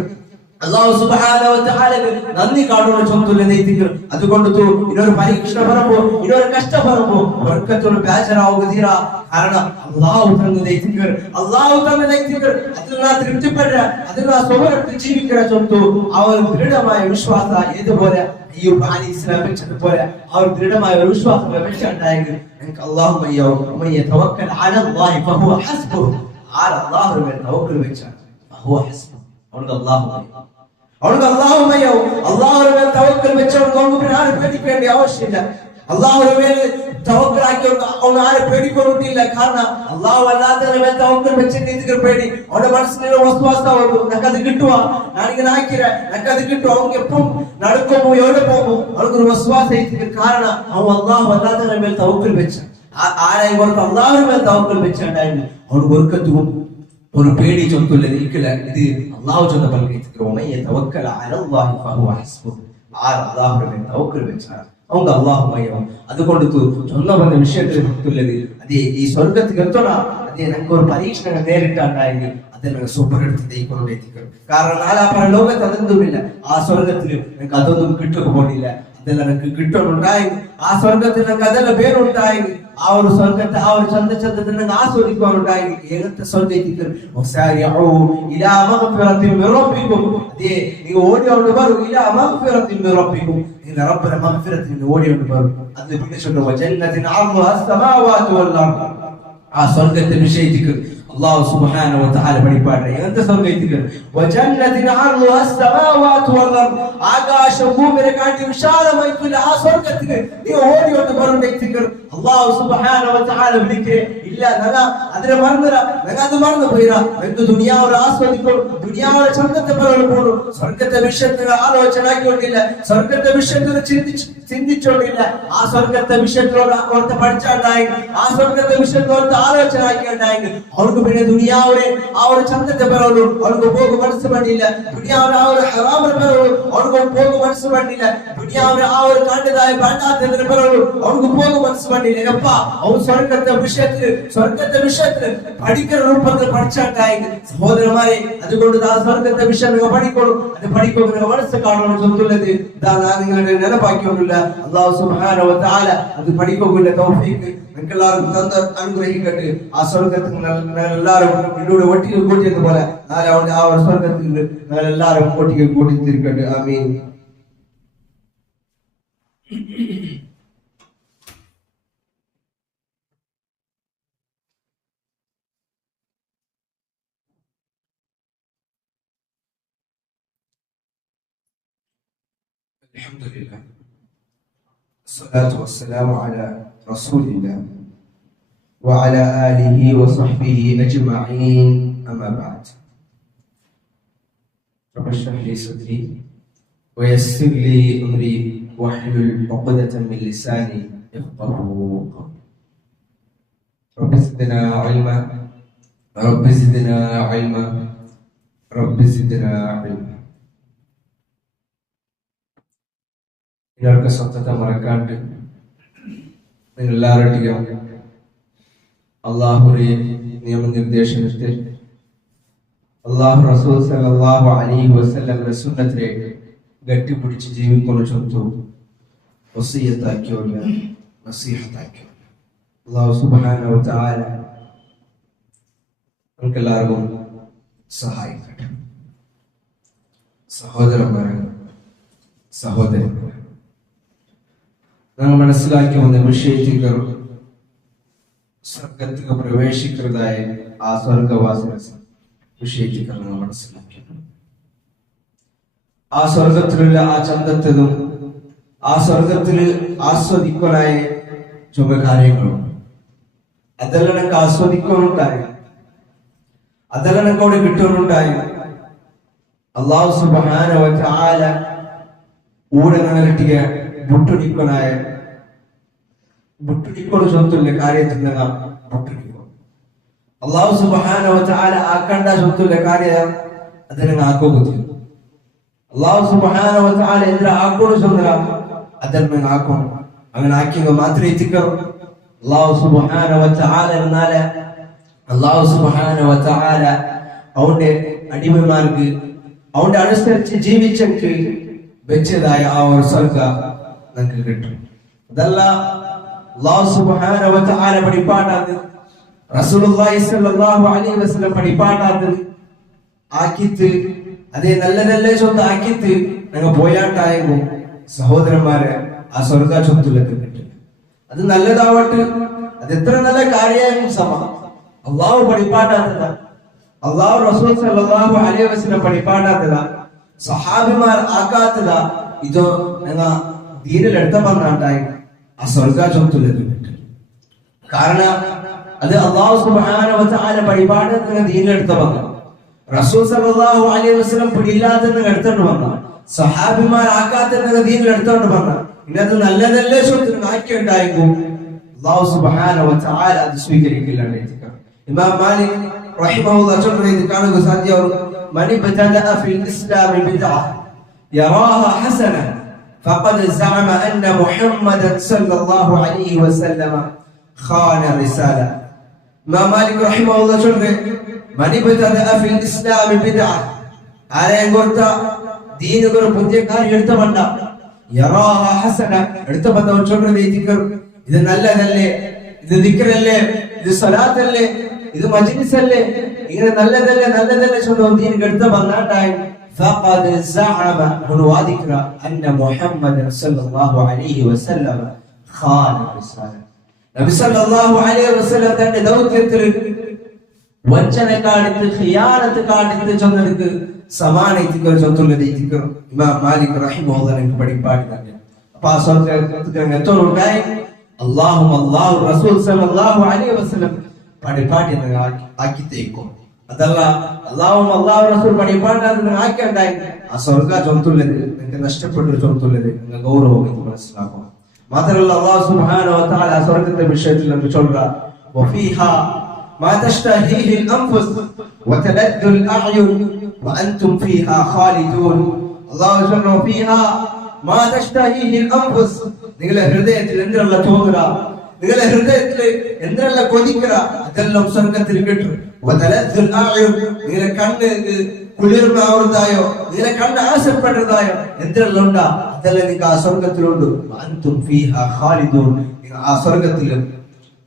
അല്ലാഹു സുബ്ഹാനഹു വ തആലക്ക് നന്ദി കാണുന്ന ചൊന്തുള്ളതേ ദിക്ർ. അതുകൊണ്ട് ഇതൊരു പരീക്ഷ വരുമ്പോ ഇതൊരു കഷ്ടം വരുമ്പോ വർക്കത്തൊരു ബേജാറാവുക കാരണം അല്ലാഹു തന്നതേ ദിക്ർ അതിൽ നാം തൃപ്തിപ്പെടുക, അതിൽ നാം സ്വഭാവത്തിൽ ജീവിക്കുന്ന ചൊന്തു അവർ ദൃഢമായ വിശ്വാസ ഏതുപോലെ അയ്യൂബ് അലൈഹിസ്സലാം വെച്ചതുപോലെ അവർ ദൃഢമായ ഒരു വിശ്വാസം വെച്ചുണ്ടായെങ്കിൽ നമുക്ക് അല്ലാഹുമ്മ യതവക്കൽ അലല്ലാഹി ഫഹുവ ഹസ്ബുഹു അല്ലാഹുവിൽ തവക്കൽ വെച്ചാൽ ഫഹുവ ഹസ്ബുഹു അവർക്ക് അല്ലാഹുമ്മ അല്ലാഹുവിൽ തവക്കൽ വെച്ചാൽ നമുക്ക് ആരും പേടിക്കേണ്ട ആവശ്യമില്ല. അല്ലാഹുവിൽ തവക്കലാക്കി അവൻ ആരെ പേടിക്കൊണ്ടില്ല. കാരണം അള്ളാഹു അല്ലാത്തതിന്റെ മേൽ തവക്കൽ വെച്ചിട്ട് ഇതിക്ക് പേടി അവന്റെ മനസ്സിലുള്ള വസ്വാസാവുന്നു. നമുക്കത് കിട്ടുക, ഞാനിങ്ങനെ ആക്കിയ നമുക്കത് കിട്ടും. അവർക്ക് എപ്പം നടക്കുമ്പോ എവിടെ പോകുമ്പോ അവർക്കൊരു വസ്വാസ. കാരണം അവൻ അള്ളാഹു അല്ലാത്തതിന്റെ മേൽ തവക്കൽ വെച്ച ആരെയും അവർക്ക് അള്ളാഹുവിന്റെ മേൽ തവക്കൽ വെച്ചിട്ടുണ്ടായിരുന്നു. അവൻ വെറുക്കത്തും ഒരു പേടി ചൊത്തുള്ളത് ഇരിക്കില്ല. ഇത് അള്ളാഹു ചൊന്ന அவங்க அல்லாஹ்வையும் അതുകൊണ്ട് ചൊന്ന വന്ന വിഷയത്തിൽ ഉള്ളത് അതെ ഈ സ്വർഗത്തിൽ എത്തണ അതെ നമുക്ക് ഒരു പരീക്ഷണങ്ങൾ നേരിട്ടുണ്ടായി അതെല്ലാം സൂപ്പറെടുത്ത് ദൈവത്തിക്കണം. കാരണം നാലാ പരലോകത്ത് അതൊന്നുമില്ല. ആ സ്വർഗത്തിൽ നിങ്ങൾക്ക് അതൊന്നും കിട്ടുക പോലില്ല. അതെല്ലാം നിങ്ങൾക്ക് കിട്ടുന്നുണ്ടായി. ആ സ്വർഗത്തിൽ നിങ്ങൾക്ക് അതെല്ലാം പേരുണ്ടായി. ആ ഒരു സ്വർഗത്തെ ആ ഒരു ചന്തത്തിൽ നിങ്ങൾ ആസ്വദിക്കാനുണ്ടായി. ഏകത്തെ സ്വർഗത്തിൽ അതെ നിങ്ങൾ ഓടിയോണ്ട് വരും. ഇലാ മഗ്ഫിറത്തിൻ മിൻ റബ്ബിക്കും, നിങ്ങൾ റബ്ബിന്റെ മഗ്ഫിറത്തിൽ ഓടിയോണ്ട് വരും. അത് പിന്നെ ചൊല്ലുക വജന്നത്തിൻ അർളുഹാ അസ്സമാവാതു വൽ അർദ്. ആ സ്വർഗത്തെ വിഷയിച്ചിട്ട് അല്ലാഹു സുബ്ഹാനഹു വ തആല പഠിപ്പാട്ടെ. എങ്ങനത്തെ സ്വർഗത്തിൽ വജന്നത്തിൻ അർളുഹാ അസ്സമാവാതു വൽ അർദ്, ആകാശം ഭൂമിയെ കാട്ടി വിശാലമായിട്ടുള്ള ആ സ്വർഗത്തിൽ നീ ഓടിയോണ്ട് വരണ്ടെങ്കിൽ അല്ലാഹു സുബ്ഹാനഹു വ തആല വിളിക്കേ ഇല്ല. നഗ അതിനെ മറന്നര, നഗ അത് മറന്നു പോയിരാ. എന്ത് ദുനിയാവെ ആസ്വദിക്കോളൂ, ദുനിയാവെ ചന്തത്തെ പോകൂ. സ്വർഗത്തെ വിഷയത്തിൽ ആലോചന ആക്കിക്കൊണ്ടില്ല, സ്വർഗത്തെ വിഷയത്തിൽ ചിന്തിച്ചോണ്ടില്ല. ആ സ്വർഗത്തെ വിഷയത്തിലോട് ഓർത്ത് പഠിച്ചാണ്ടായി, ആ സ്വർഗത്തെ വിഷയത്തിലോർത്ത് ആലോചന ആക്കിയുണ്ടായെങ്കിൽ അവർക്ക് പിന്നെ ദുനിയാവിനെ ആ ഒരു ചന്തത്തെ പറയുള്ളൂ. അവർക്ക് പോകും മനസ്സ് വേണ്ടിയില്ല. ദുനിയാവിനെ ആ ഒരു ഹറാമിനെ പറയുള്ളൂ. അവർക്ക് പോകും മനസ്സ് വേണ്ടിയില്ല. ദുനിയാവിനെ ആ ഒരു കണ്ടതായ വേണ്ടാത്തതിനെ പറയുള്ളൂ. അവർക്ക് പോകും മനസ്സ് വേണ്ടിയില്ല. എപ്പാ അവർ സ്വർഗത്തെ വിഷയത്തിൽ പഠിക്കുന്ന രൂപത്തിൽ പഠിച്ചാണ്ടായെങ്കിൽ സഹോദരന്മാരെ, അതുകൊണ്ട് ആ സ്വർഗത്തെ വിഷയം നിങ്ങൾ പഠിക്കോളൂ. അത് പഠിക്കുമ്പോൾ നിങ്ങൾ മനസ്സ് കാണണം. ചൊല്ലുള്ളത് ഇതാ ഞാൻ നിങ്ങളുടെ നിലപ്പാക്കിക്കൊണ്ടില്ല. അല്ലാഹു സുബ്ഹാനഹു വ തആല അത് പഠിക്കുകയില്ല. തൗഫീഖ് നിങ്ങൾക്ക് എല്ലാവർക്കും തന്ന് അനുഗ്രഹിക്കട്ടെ. ആ സ്വർഗത്തിൽ എല്ലാവരും ഇതിലൂടെ ഒട്ടിക്ക് കൂട്ടിയത് പോലെ നാലാവണ്ട് ആ ഒരു സ്വർഗത്തിൽ എല്ലാവരും ഒട്ടിക്ക് കൂട്ടി തിരിക്കട്ടെ. ആമീൻ. അൽഹംദുലില്ലാഹ് الصلاة والسلام على رسول الله وعلى آله وصحبه أجمعين. أما بعد رب اشرح لي صدري ويسر لي أمري واحلل عقدة من لساني يفقهوا قولي. رب زدنا علما رب زدنا علما رب زدنا علما. നിങ്ങൾക്ക് സ്വന്തത്തെ മറക്കാണ്ട് നിങ്ങൾ എല്ലാവരുടെയും അള്ളാഹുവിന്റെ നിയമനിർദ്ദേശത്തിൽ അള്ളാഹു റസൂൽ സല്ലല്ലാഹു അലൈഹി വസല്ലമയുടെ സുന്നത്തിലേക്ക് ഗട്ടിപ്പിടിച്ച് ജീവിക്കുന്ന ചൊത്തു വസിയത്താക്കിയോല്ല, നസീഹത്താക്കിയോല്ല. അള്ളാഹു സുബ്ഹാനഹു വ തആല നമുക്ക് എല്ലാവർക്കും സഹായിക്കട്ടെ. സഹോദരന്മാരെ, നമ്മൾ മനസ്സിലാക്കി വന്ന വിഷയത്തിൽ സ്വർഗത്തിൽ പ്രവേശിക്കുന്നതായ ആ സ്വർഗവാസന വിഷയത്തിൽ നമ്മൾ മനസ്സിലാക്കി. ആ സ്വർഗത്തിലുള്ള ആ ചന്തത്തിലും ആ സ്വർഗത്തിൽ ആസ്വദിക്കാനായ ചുമ കാര്യങ്ങളും അതെല്ലാം എനിക്ക് ആസ്വദിക്കാനുണ്ടായി, അതെല്ലാം എനിക്ക് അവിടെ കിട്ടാനുണ്ടായി. അല്ലാഹു സുബ്ഹാനഹു വ തആല ഊടെ നരട്ടിയ ബുട്ടുടിക്കോട് ചൊത്തുള്ള കാര്യത്തിൽ നാം ബുട്ടുടിക്കും. അല്ലാഹു സുബ്ഹാനഹു വ തആല ആക്കണ്ട ചൊത്തുള്ള കാര്യം അതിനെ ആക്കോകും. അല്ലാഹു സുബ്ഹാനഹു വ തആല എന്തിനാ ആക്കോട് ചൊന്നല അതിനെ ആക്കണം. അങ്ങനെ ആക്കിയെങ്കിൽ മാത്രമേ എത്തിക്കൂ. അല്ലാഹു സുബ്ഹാനഹു വ തആല എന്നാല് അല്ലാഹു സുബ്ഹാനഹു വ തആല അവന്റെ അടിമമാർക്ക് അവന്റെ അനുസരിച്ച് ജീവിച്ചെങ്കിൽ വെച്ചതായ ആ ഒരു സ്വർഗ നമുക്ക് കിട്ടും. അതല്ല അല്ലാഹു സുബ്ഹാനഹു വ തആല പഠിപ്പാട്ടാത്, റസൂലുള്ളാഹി സ്വല്ലല്ലാഹു അലൈഹി വസല്ലം പഠിപ്പാട്ടാത് ആക്കിത്ത് അതേ നല്ല നല്ല ചൊത്ത് ആക്കിത്ത് ഞങ്ങൾ പോയാട്ടായെങ്കിൽ സഹോദരന്മാരെ ആ സ്വർഗ ചൊത്തിലൊക്കെ കിട്ടും. അത് നല്ലതാവട്ടെ, അത് എത്ര നല്ല കാര്യമായും സമ അള്ളാഹു പഠിപ്പാട്ടാത്തതാ, അള്ളാഹു റസൂൽ സല്ലല്ലാഹു അലൈഹി വസല്ലം പഠിപ്പാട്ടാത്തതാ, സഹാബിമാർ ആക്കാത്തതാ. ഇതോ ഞങ്ങൾ ദീനിൽ എടുത്ത പറഞ്ഞാട്ടായി ആ സ്വർഗ ചൊത്തിലൊക്കെ കിട്ടും. കാരണം അത് അല്ലാഹു സുബ്ഹാനഹു വ തആല പരിപാടി ദീനിലെടുത്ത വന്നു. റസൂൽ സല്ലല്ലാഹു അലൈഹി വസല്ലം പിടിയില്ലാതെന്ന് എടുത്തോണ്ട് വന്ന, സഹാബിമാരാക്കാത്ത ദീനിലെടുത്തോണ്ട് വന്ന, ഇന്നത് നല്ലതല്ലേ ചോദ്യത്തിന് ആക്കിയുണ്ടായിരിക്കും. അല്ലാഹു സുബ്ഹാനഹു വ തആല അത് സ്വീകരിക്കില്ല. ഇമാം മാലിക് റഹിമഹുല്ലാഹ് ചൊല്ലുന്നത് കാണുക സാധ്യം, മൻ ബദഅ ഫിൽ ഇസ്ലാം ബിദ്അ യറാഹ ഹസന ഫഖദ് സഅമ അന്ന മുഹമ്മദൻ സല്ലല്ലാഹു അലൈഹി വസല്ലം ഖാന റിസാല. ഇമാം മാലിക് റഹിമഹുല്ലാഹ് ചൊല്ലുന്നത്, മൻ ബദഅ ഫിൽ ഇസ്ലാം ബിദ്അ, ആരെയും കൊടുത്ത ദീനുകൾ പുതിയ കാര്യം എടുത്തവണ്ട, യറാഹ ഹസന എടുത്തവന്നവൻ ചൊല്ലുന്നത് ഇത് നല്ലതല്ലേ, ഇത് ദിക്റല്ലേ, ഇത് സ്വലാത്തല്ലേ, ഇത് മജ്ലിസല്ലേ, ഇങ്ങനെ നല്ലതല്ലേ ചൊല്ലുന്ന ദീൻ എടുത്ത വന്നാണ്ടായി ഫഖദ് സഅമ ഹുവാദിക്ര അന്ന മുഹമ്മദൻ സല്ലല്ലാഹു അലൈഹി വസല്ലം ഖാന റിസാല. നബി സല്ലല്ലാഹു അലൈഹി വസല്ലം തന്റെ ദൗത്യത്തിൽ വഞ്ചന കാണിച്ച് ഖിയാനത്ത് കാണിച്ച് ചൊന്നെടുക്ക് സമാനത്തിക്കർ ചൊല്ലുന്നത് ഇമാം മാലിക് റഹിമഹുല്ലാഹ് പഠിപ്പാടി തന്നെ. അപ്പൊ ആ സ്വർഗ്ഗത്തിൽ എത്തോളുണ്ടായി അല്ലാഹു റസൂൽ സല്ലല്ലാഹു അലൈഹി വസല്ലം പഠിപ്പാടി ആക്കി തേക്കും. അതല്ല അല്ലാഹു റസൂൽ പഠിപ്പാടി ആക്കി ഉണ്ടായി ആ സ്വർഗ്ഗ ചൊല്ലുന്നത് നിങ്ങൾക്ക് നഷ്ടപ്പെട്ടൊരു ചൊല്ലുന്നത് നിങ്ങൾ ഗൗരവം എന്ന് മനസ്സിലാക്കണം. മാത്രമല്ല അല്ലാഹു സുബ്ഹാനഹു വ തആല ആ സ്വർഗ്ഗത്തെ വിഷയത്തിൽ നമുക്ക് ചൊല്ലുക, വഫീഹാ മാ തശ്തഹീഹി അൽഅൻഫുസ് വതലദ്ദു അൽഅഅ്യുൻ വഅൻതും ഫീഹാ ഖാലിദൂൻ. അല്ലാഹു സുബ്ഹാനഹു വഫീഹാ മാ തശ്തഹീഹി അൽഅൻഫുസ്, നിങ്ങളുടെ ഹൃദയത്തിൽ എന്തെല്ലാം തോന്നുക, നിങ്ങളുടെ ഹൃദയത്തിൽ എന്തെല്ലാം കൊതിക്കുക, അതെല്ലാം സ്വർഗ്ഗത്തിൽ കിട്ടും. വതലദ്ദു അൽഅഅ്യുൻ, നിങ്ങളുടെ കണ്ണ് കുളിർമാവുന്നതായോ, നിങ്ങളുടെ കണ്ണ് ആശപ്പെട്ടതായോ എന്തെല്ലാം ഉണ്ടാ അതെല്ലാം നിങ്ങൾക്ക് ആ സ്വർഗ്ഗത്തിലുണ്ട്. വഅൻതും ഫീഹാ ഖാലിദൂൻ, നിങ്ങൾ ആ സ്വർഗ്ഗത്തിൽ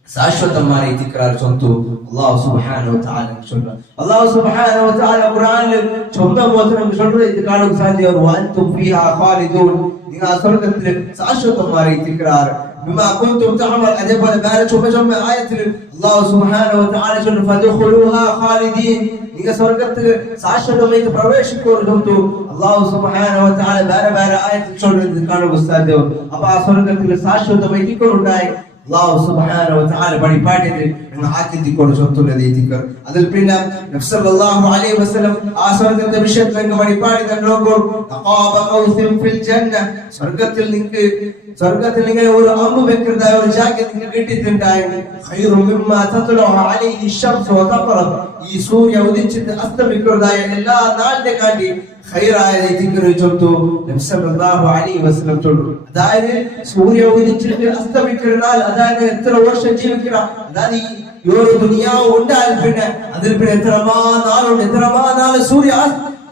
ശാശ്വതമായി തിക്റാർ ചൊന്തു അല്ലാഹു സുബ്ഹാനഹു വ തആല ചൊല്ലുക. അല്ലാഹു സുബ്ഹാനഹു വ തആല ഖുർആനിൽ ചൊന്നപോലെ നമുക്ക് ചൊല്ലുന്നത് കാണുക സാധ്യത, വഅൻതും ഫീഹാ ഖാലിദൂൻ, നിങ്ങൾ ആ സ്വർഗ്ഗത്തിൽ ശാശ്വതമായി തിക്റാർ ബിമാ കുൻതും തഅമൽ. അതേപോലെ വേറെ ചുമ ആയത്തിൽ അല്ലാഹു സുബ്ഹാനഹു വ തആല ചൊല്ലുന്നു, ഫദ്ഖുലൂഹാ ഖാലിദീൻ, നിങ്ങൾ സ്വർഗ്ഗത്തിൽ ശാശ്വതമായി പ്രവേശിക്കുന്നു. അല്ലാഹു സുബ്ഹാനഹു വ തആല വേറെ ആയത്തിൽ ചൊല്ലുന്നത് കാണുക സാധ്യത. അപ്പൊ ആ സ്വർഗ്ഗത്തിൽ ശാശ്വതമായി തിക്റുണ്ടായി അല്ലാഹു സുബ്ഹാനഹു വ തആല പഠിപ്പാടിയത് നിങ്ങൾ ആക്കിത്തിക്കൊണ്ട് ചൊല്ലുന്നത് ഇതിക്കർ. അതിൽ പിന്നെ നബി സല്ലല്ലാഹു അലൈഹി വസല്ലം ആ സ്വർഗ്ഗത്തെ വിഷയത്തിൽ നിങ്ങൾ പഠിപ്പാടി കണ്ടോക്കൂ, തഖാബ ഖൗസിൻ ഫിൽ ജന്ന, സ്വർഗ്ഗത്തിൽ നിങ്ങൾ ഒരു അമ്പ് വെക്കുന്നതായ ഒരു ജാഗ നിങ്ങൾക്ക് കിട്ടിയിട്ടുണ്ടായിരുന്നു. ഖൈറു മിമ്മാ തത്ലഉ അലൈഹി ശംസു വ തഖറബ്, ഈ സൂര്യ ഉദിച്ചിട്ട് അസ്തമിക്കുന്നതായ എല്ലാ നാളിന്റെ കാട്ടി ഖൈറായ ദിക്റ് ചൊല്ലുന്നു നബി സല്ലല്ലാഹു അലൈഹി വസല്ലം ചൊല്ലുന്നു. അതായത് സൂര്യ ഉദിച്ചിട്ട് അസ്തമിക്കുന്ന നാൾ, അതായത് എത്ര വർഷം ജീവിക്കുക, അതായത് ഈ ഒരു ദുനിയാവ് ഉണ്ടായാൽ പിന്നെ അതിൽ പിന്നെ എത്രമാ നാള് സൂര്യ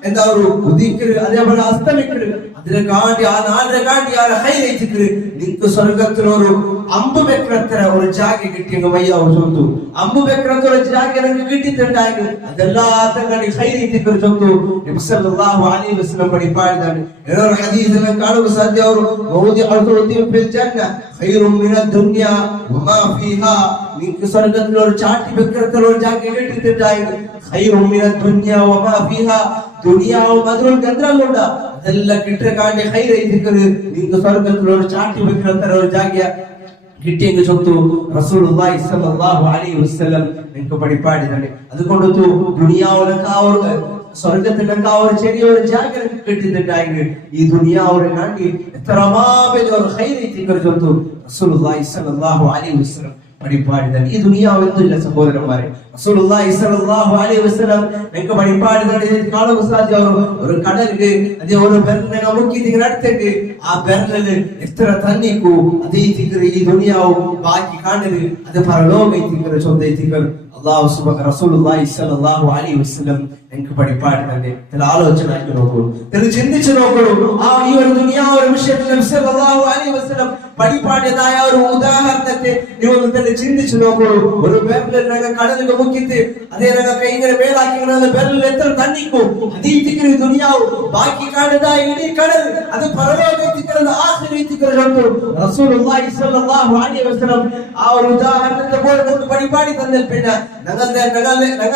എന്താ ഒരു ഉദിക്കല്, അതേപോലെ അസ്തമിക്കല്, അതിനെ കാട്ടി ആ നാളിനെ കാട്ടി ആ ഹൈലൈറ്റിക്കല് നിങ്ങൾക്ക് സ്വർഗത്തിലൊരു അമ്പ് വെക്കത്ര ഒരു ജാഗ കിട്ടിയെങ്കിൽ വയ്യാവ് ചൊന്തു. അമ്പ് വെക്കത്ര ഒരു ജാഗ നിങ്ങൾക്ക് കിട്ടിയിട്ടുണ്ടായെങ്കിൽ അതെല്ലാത്ത കാട്ടി ഹൈലൈറ്റിക്കല് ചൊന്തു നബി സല്ലല്ലാഹു അലൈഹി വസല്ലം പഠിപ്പാടിതാണ്. ഏതൊരു ഹദീസിൽ കാണുക സാധ്യത, മൗദിഉ ഖുദൂഇൻ ഫിൽ ജന്ന ഖൈറും മിനദ് ദുനിയ വമാ ഫീഹാ, നിങ്ങൾക്ക് സ്വർഗ്ഗത്തിൽ ഒരു ചാട്ടി വെക്കത്ര ഒരു ജാഗ കിട്ടിയിട്ടുണ്ടായെങ്കിൽ ഖൈറും മിനദ് ദുനിയ വമാ ഫീഹാ, ദുനിയാവും അതിലുള്ള ഗന്ധങ്ങളുണ്ട് അതെല്ലാം കിട്ടാണ്ടി ഹൈറൈതിക്കല് നിങ്ങൾക്ക് സ്വർഗ്ഗത്തിൽ ഒരു ചാട്ടി വെക്കത്ര ഒരു ജാഗ കിട്ടിയെങ്കിൽ ചൊത്തു റസൂലുള്ളാഹി സ്വല്ലല്ലാഹു അലൈഹി വസല്ലം നിങ്ങൾക്ക് പഠിപ്പാടിതാണ്. അതുകൊണ്ട് ദുനിയാവിലൊക്കെ ആ ഒരു സ്വർഗത്തിലൊക്കെ ആ ഒരു ചെറിയൊരു ജാഗ കിട്ടിയിട്ടുണ്ടായെങ്കിൽ ഈ ദുനിയാവിനെ കാണ്ടി എത്രമാപെരും ഒരു ഹൈറൈതിക്കല് ചൊത്തു റസൂലുള്ളാഹി സ്വല്ലല്ലാഹു അലൈഹി വസല്ലം പഠിപ്പാടിതാണ്. ഈ ദുനിയാവ് എന്തില്ല സഹോദരന്മാരെ, റസൂലുള്ളാഹി സ്വല്ലല്ലാഹു അലൈഹി വസല്ലം നിങ്ങൾക്ക് പഠിപ്പാടിതാണ്. കാണുക സാധ്യത, ഒരു കടലില് അതേ ഒരു ബെരലിനെ മുക്കി നിങ്ങൾ അടുത്തേക്ക് ആ ബെരലില് എത്ര തന്നിക്കൂ അതേ തിക്കർ ഈ ദുനിയാവ് ബാക്കി കാണല് അത് പരലോക തിക്കർ ചൊന്തേ തിക്കർ അല്ലാഹു സുബ്ഹാനഹു റസൂലുള്ളാഹി സ്വല്ലല്ലാഹു അലൈഹി വസല്ലം നിങ്ങൾക്ക് പഠിപ്പാടിതാണ്. ചില ആലോചന ആക്കി നോക്കൂ, ചിന്തിച്ചു നോക്കൂ. ആ ഈ ഒരു ദുനിയാവ് ഒരു വിഷയത്തിൽ നബി സല്ലല്ലാഹു അലൈഹി വസല്ലം പഠിപ്പാടിയതായ ഒരു ഉദാഹരണത്തെ നിങ്ങൾ തന്നെ ചിന്തിച്ചു നോക്കൂ. ഒരു ബെരലിനെ കടലിൽ മുക്കിട്ട് അതേ കൈ ഇങ്ങനെ മേലാക്കി ബെരലിൽ എത്ര തന്നിക്കൂ അതേ തിക്കർ ദുനിയാവ് ബാക്കി കാണുന്നതായ ഇടീ കടൽ അത് പരലോക തിക്കർ ആഖിറ തിക്കർ റസൂലുള്ളാഹി സ്വല്ലല്ലാഹു അലൈഹി വസല്ലം ആ ഒരു ഉദാഹരണത്തെ പോലെ നമുക്ക് പഠിപ്പാടി തന്നിൽ പിന്നെ ഞങ്ങൾ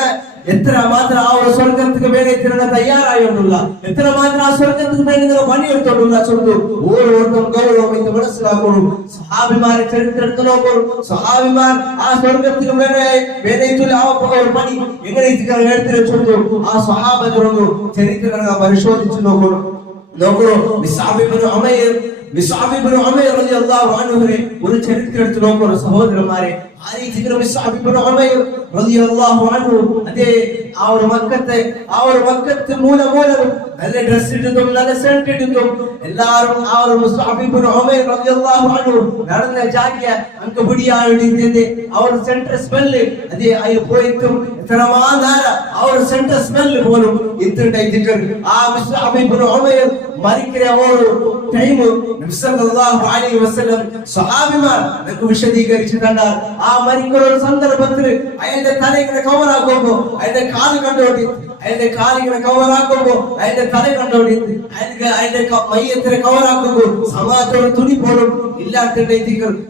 എത്ര മാത്രം ആ ഒരു സ്വർഗത്തിന് വേണ്ടി നിങ്ങൾ തയ്യാറായിട്ടുള്ള, എത്ര മാത്രം ആ സ്വർഗത്തിന് വേണ്ടി നിങ്ങൾ പണിയെടുത്തോണ്ടുള്ള ചൊല്ലു ഓരോരുത്തരും ഗൗരവം ഇത് മനസ്സിലാക്കണം. നോക്കൂ, സ്വഹാബിമാരെ ചരിത്രം എടുത്ത് നോക്കൂ. സ്വഹാബിമാർ ആ സ്വർഗത്തിന് ഒരു പണി എങ്ങനെ എടുത്തു വെച്ചു ആ സ്വഹാബത്തിനൊന്നു ചരിത്രം പരിശോധിച്ചു നോക്കൂ. മിസ്അബ് ഇബ്നു ഉമൈർ റളിയല്ലാഹു അൻഹുവിനെ ഒരു ചരിത്രം എടുത്ത് നോക്കൂ സഹോദരന്മാരെ. മിസ്അബ് ഇബ്നു ഉമൈർ റളിയല്ലാഹു അൻഹു ആ ഒരു മക്കത്തെ മൂലം നല്ല ഡ്രസ് ഇട്ടിട്ടും നല്ല സെന്റ് ഇട്ടിട്ടും എല്ലാവരും ആ ഒരു മിസ്അബ് ഇബ്നു ഉമൈർ റളിയല്ലാഹു അൻഹു നടന്ന ജാഗിയ അങ്ക പിടിയാടിന്റെ ആ ഒരു സെന്റർ സ്മെല്ല് അയി പോയിട്ടും എത്രമാനാര ആ ഒരു സെന്റർ സ്മെല്ല് പോലും ഇട്ടുണ്ടായിട്ട് ആ മിസ്അബ് ഇബ്നു ഉമൈർ മരിക്കുന്ന ഒരു ടൈം നബി സല്ലല്ലാഹു അലൈഹി വസല്ലം സ്വഹാബിമാർ നമുക്ക് വിശദീകരിച്ചു തന്നാൽ ആ മരിക്കുന്ന ഒരു സന്ദർഭത്തിൽ അയാളുടെ തല ഇങ്ങനെ കവറാക്കുമ്പോ അയാളുടെ കാല് കണ്ടോട്ടി അതിന്റെ തല കണ്ടോടി അതിന്റെ മയ്യത്തിനെ കവറാക്കുമ്പോൾ സമാജത്തോട് തുണി പോലും ഇല്ലാത്ത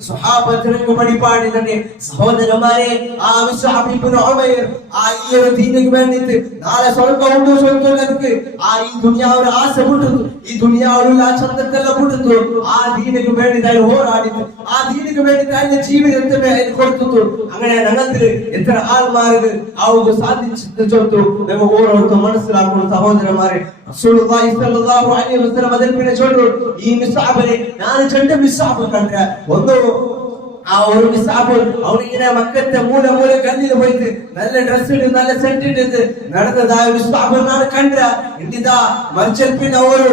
സ്വഹാബത്തിനൊക്കെ പടിപ്പാടി തന്നെ. സഹോദരന്മാരെ, ആ മിസ്അബ് ഇബ്നു ഉമൈർ ആ ഈ ഒരു ദീനിക്ക് വേണ്ടിയിട്ട് നാളെ സ്വർഗ്ഗമുണ്ടോ സ്വർഗ്ഗത്തിലേക്ക് ആ ഈ ദുനിയാവിൽ ആശ വിട്ടുന്നു, ഈ ദുനിയാവിലുള്ള ആ ചന്തത്തെല്ലാം വിട്ടുന്നു. ആ ദീനിക്ക് വേണ്ടി പോരാടിച്ചു, ആ ദീനിക്ക് വേണ്ടി അതിന്റെ ജീവിതത്തെ കൊടുത്തു. അങ്ങനെ ഞങ്ങൾക്ക് എത്ര ആൾമാർക്ക് അവർക്ക് സാധിച്ചു ചോദിച്ചു ഓരോരുത്തർ മനസ്സിലാക്കുന്നു. സഹോദരന്മാരെ, റസൂലുള്ളാഹി സ്വല്ലല്ലാഹു അലൈഹി വസല്ലം അതിൽ പിന്നെ ചോദിച്ചു, ഈ മിസ്അബിനെ ഞാൻ രണ്ട് മിസ്അബ് കണ്ട ഒന്ന് ആ ഒരു മിസ്അബ് അവനിങ്ങനെ മക്കത്തെ മൂല കല്ലിൽ പോയിട്ട് നല്ല ഡ്രസ് ഇട്ട് നല്ല സെന്റ് ഇട്ട് നടന്നതായ മിസ്അബ് ഞാൻ കണ്ട. ഇതാ മറിച്ച് പിന്നെ ഒരു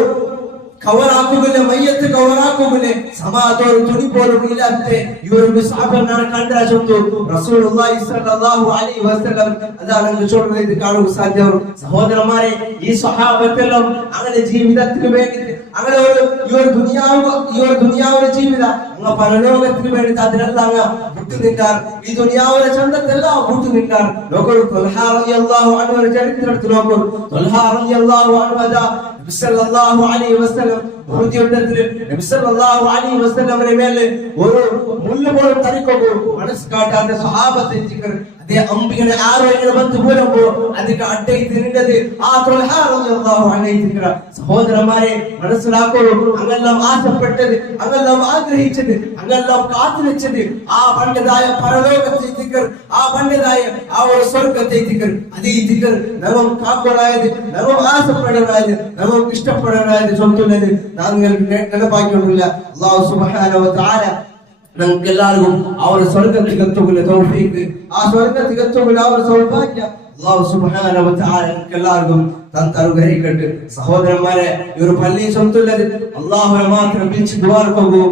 കവറാക്കുമില്ല, മയ്യത്ത് കവറാക്കുമില്ല, സമാജത്തോട് തുണി പോലും ഇല്ലാത്ത ഈ ഒരു മിസ്അബിനാണ് കണ്ട ചൊന്നു റസൂലുള്ളാഹി സ്വല്ലല്ലാഹു അലൈഹി വസല്ലം. അതാണ് ചോദിക്കുന്നത്, ഇത് കാണുക സാധ്യവും. സഹോദരന്മാരെ, ഈ സ്വഹാബത്തെല്ലാം അങ്ങനെ ജീവിതത്തിന് വേണ്ടി അങ്ങനെ ഈ ഒരു ദുനിയാവിലെ ജീവിതം അങ്ങ് പരലോകത്തിന് വേണ്ടി അതിനെല്ലാം അങ്ങ് വിട്ടുനിൽക്കാർ. ഈ ദുനിയാവിലെ ചന്തത്തെല്ലാം വിട്ടുനിൽക്കാർ. നോക്കൂ, ത്വൽഹാ റളിയല്ലാഹു അൻഹുവിന്റെ ചരിത്രം എടുത്ത് നോക്കൂ. ത്വൽഹാ റളിയല്ലാഹു അൻഹു നബി സല്ലല്ലാഹു അലൈഹി വസല്ലം നബി സല്ലല്ലാഹു അലൈഹി വസല്ലമിന്റെ മേലെ ഒരു മുള്ള് പോലും തറിക്കുമ്പോൾ മനസ്സ് കാട്ടാത്ത സ്വഹാബത്തെ അമ്പിങ്ങനെ ആരോ ഇങ്ങനെ ബന്ധു പോലുമ്പോ അതിന്റെ അഡ്ഡയിട്ട് നിന്നത് ആ ത്വൽഹാ റളിയല്ലാഹു അൻഹു. സഹോദരന്മാരെ, മനസ്സിലാക്കോളൂ, അങ്ങെല്ലാം ആശപ്പെട്ടത്, അങ്ങെല്ലാം ആഗ്രഹിച്ചത്, അങ്ങെല്ലാം കാത്തുവെച്ചത് ആ പണ്ടതായ പരലോകത്തെ ദിക്ർ, ആ പണ്ടതായ ആ ഒരു സ്വർഗത്തെ ദിക്ർ. അത് ഈ ദിക്ർ നമ്മൾ കാക്കോടായത്, നമ്മൾ ആശപ്പെടാനായത്, നമുക്ക് ഇഷ്ടപ്പെടാനായത് ചൊല്ലുന്നത് നിങ്ങൾക്ക് നടപ്പാക്കിക്കൊണ്ടില്ല. അല്ലാഹു സുബ്ഹാനഹു വ തആല നമുക്ക് എല്ലാവർക്കും ആ ഒരു സ്വർഗത്തിൽ എത്തുന്ന തൗഫീഖ്, ആ സ്വർഗത്തിൽ എത്തുന്ന ആ ഒരു സൗഭാഗ്യം അല്ലാഹു സുബ്ഹാനഹു വ തആല നമുക്ക് എല്ലാവർക്കും അനുഗ്രഹിക്കട്ടെ. സഹോദരന്മാരെ, ഈ ഒരു പള്ളി ചൊല്ലുന്നത് അല്ലാഹുവിനെ മാത്രം വിളിച്ച് ദുആർക്കൂ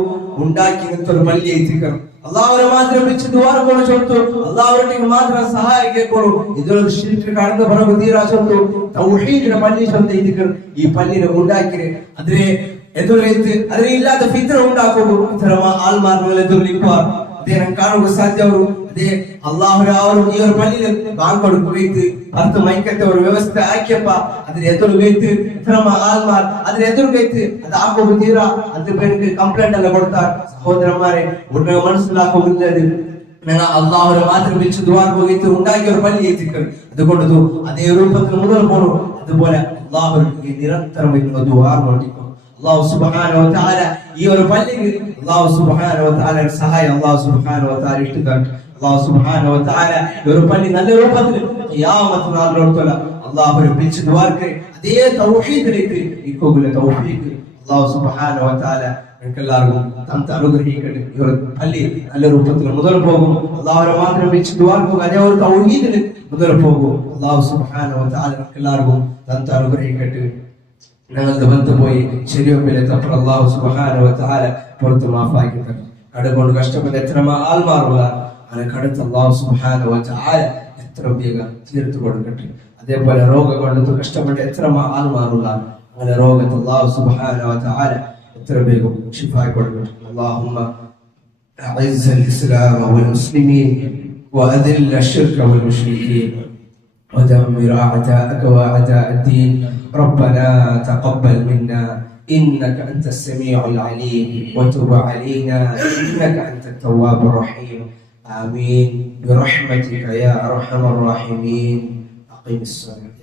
ഉണ്ടാക്കി ഒരു പള്ളി എത്തിക്കണം. അല്ലാഹുവിനെ മാത്രം വിളിച്ച് ദുആർക്കൂ ചൊല്ലു, അല്ലാഹുവിനെ മാത്രം സഹായിക്കൂ. ഇതൊരു ശിർക്ക് കടന്നു പറഞ്ഞു തീരാ ചൊല്ലു തൗഹീദിനെ പള്ളി ചൊല്ലിക്കണം. ഈ പള്ളിനെ ഉണ്ടാക്കി അതിനെ എതിർത്ത് അതിനില്ലാത്ത ഫിത്ന ഉണ്ടാക്കുന്നു. ഇത്തരം ആൾമാർകളെ എതിർപ്പാർ അദ്ദേഹം കാണുക സാധ്യവും. അതേ അള്ളാഹു ഈ ഒരു പള്ളിയിൽ ബാങ്ക് കൊടുക്കുകയും പത്ത് മൈക്കത്തെ ഒരു വ്യവസ്ഥ ആക്കിയപ്പ അതിന് എതിർത്ത് ഇത്തരം ആൾമാർ അതിന് എതിർത്ത് അത് ആക്കുമ്പോൾ തീരാ അതിന് പേർക്ക് കംപ്ലൈന്റ് എല്ലാം കൊടുത്താൽ സഹോദരന്മാരെ ഉടനെ മനസ്സിലാക്കുന്നില്ലത് ഞങ്ങൾ അള്ളാഹുവിനെ മാത്രം വിളിച്ച് ദുആർക്കുകയും ഉണ്ടാക്കിയ ഒരു പള്ളി എത്തിക്കണം. അതുകൊണ്ട് അതേ രൂപത്തിൽ മുതൽ പോകണം. അതുപോലെ അള്ളാഹുവിനെ നിരന്തരം ദുആർ നോട്ടിക്കും. അല്ലാഹു സുബ്ഹാനഹു വ തആല ഈ ഒരു പള്ളിക്ക് അല്ലാഹു സുബ്ഹാനഹു വ തആലയുടെ സഹായം അല്ലാഹു സുബ്ഹാനഹു വ തആല ഇട്ടുതരട്ടെ. അല്ലാഹു സുബ്ഹാനഹു വ തആല ഈ ഒരു പള്ളി നല്ല രൂപത്തിൽ ഖിയാമത്ത് നാളിലോട്ടുള്ള അല്ലാഹുവിനെ വിളിച്ച് ദുആർക്ക് അതേ തൗഹീദിലേക്ക് ഇക്കോകുല തൗഫീഖ് അല്ലാഹു സുബ്ഹാനഹു വ തആല നമുക്കെല്ലാവർക്കും അനുഗ്രഹിക്കട്ടെ. ഈ ഒരു പള്ളി നല്ല രൂപത്തിൽ മുതൽ പോകും. അല്ലാഹുവിനെ മാത്രം വിളിച്ച് ദുആർക്ക് അതേ ഒരു തൗഹീദിൽ മുതൽ പോകും. അല്ലാഹു സുബ്ഹാനഹു വ തആല നമുക്കെല്ലാവർക്കും അനുഗ്രഹിക്കട്ടെ. ഞങ്ങളുടെ ബന്ധുപോയി ശരിയൊപ്പിലെത്തപ്പോൾ അല്ലാഹു സുബ്ഹാനഹു വ തആല പുറത്ത് മാഫാക്കി തരും. കടകൊണ്ട് കഷ്ടപ്പെട്ട എത്ര ആൾമാറുള്ള അങ്ങനെ കടുത്ത് അല്ലാഹു സുബ്ഹാനഹു വ തആല എത്ര വേഗം തീർത്തു കൊടുക്കട്ടെ. അതേപോലെ രോഗം കൊണ്ട് കഷ്ടപ്പെട്ട എത്ര ആൾമാറുള്ള അങ്ങനെ രോഗത്തെ അല്ലാഹു സുബ്ഹാനഹു വ തആല എത്ര വേഗം ശിഫായി കൊടുക്കട്ടെ. اللهم أعز الإسلام والمسلمين وأذل الشرك والمشركين ودمر أعداءك وأعداء الدين. ربنا تقبل منا إنك أنت السميع العليم وتب علينا إنك أنت التواب الرحيم. آمين برحمتك يا أرحم الراحمين. أقم الصلاة.